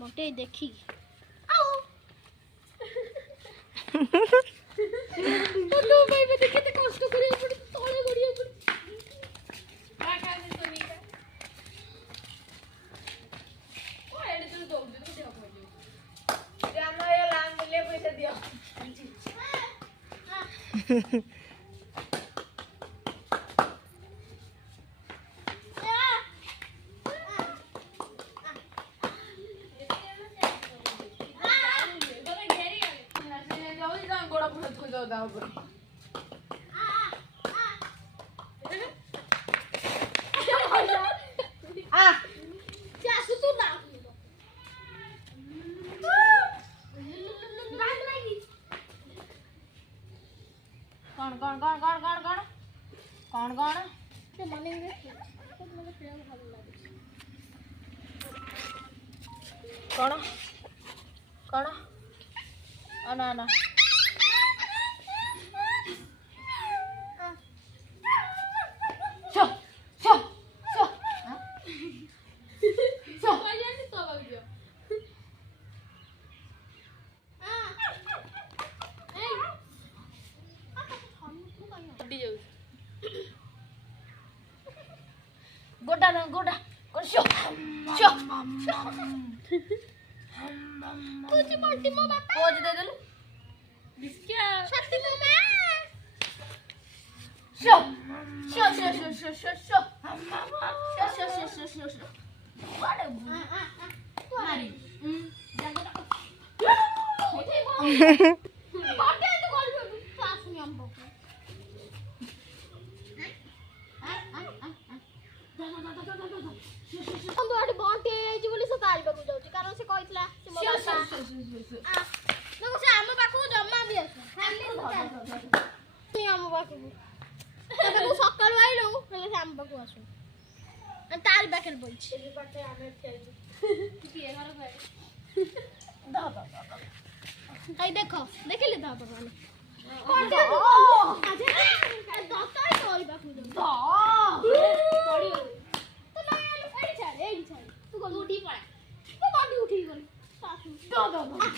मोटे देखी तो भाई मैं देखते कष्ट करे पड़े तोले गड़िया पड़े का दे तो नहीं का ओ एडे तो दो दे तो दिया पड़े जानो ये लान ले पैसा दियो दाव पर आ क्या सुतू ना कौन कौन कौन कौन कौन कौन कौन कौन से मने में मुझे प्रेम भालो लागे कौन कौन आना आना गोडा ना गोडा कर शो शो कुछ मोटी मो बापा पोज दे देलु बिस्किया सत्ती मामा शो शो शो शो शो शो शो शो शो शो शो शो शो वाडे मारी जागो बाटे तो कॉल क्लास में हम बको हम तो आटे बाटे आइजी बोली से तारी बाकू जाउची कारण से कहितला से मोर बापा नको से हम बाकू जम्मा भी आसे खाली से हम बाकू तबे को सकाळू आइलो हेले से हम बाकू आसु तारी बाकेर बोलछि ए बाटे आमे खेलबी की ए घर भाई दा आई देखो देखिले दा भगवान कोन दे आजे दताई कोई बाकू दा पड़ी तो ना एडी छाड़ तू को उठी पड़ा तो बाकी उठी गली सासू दो दो दो ना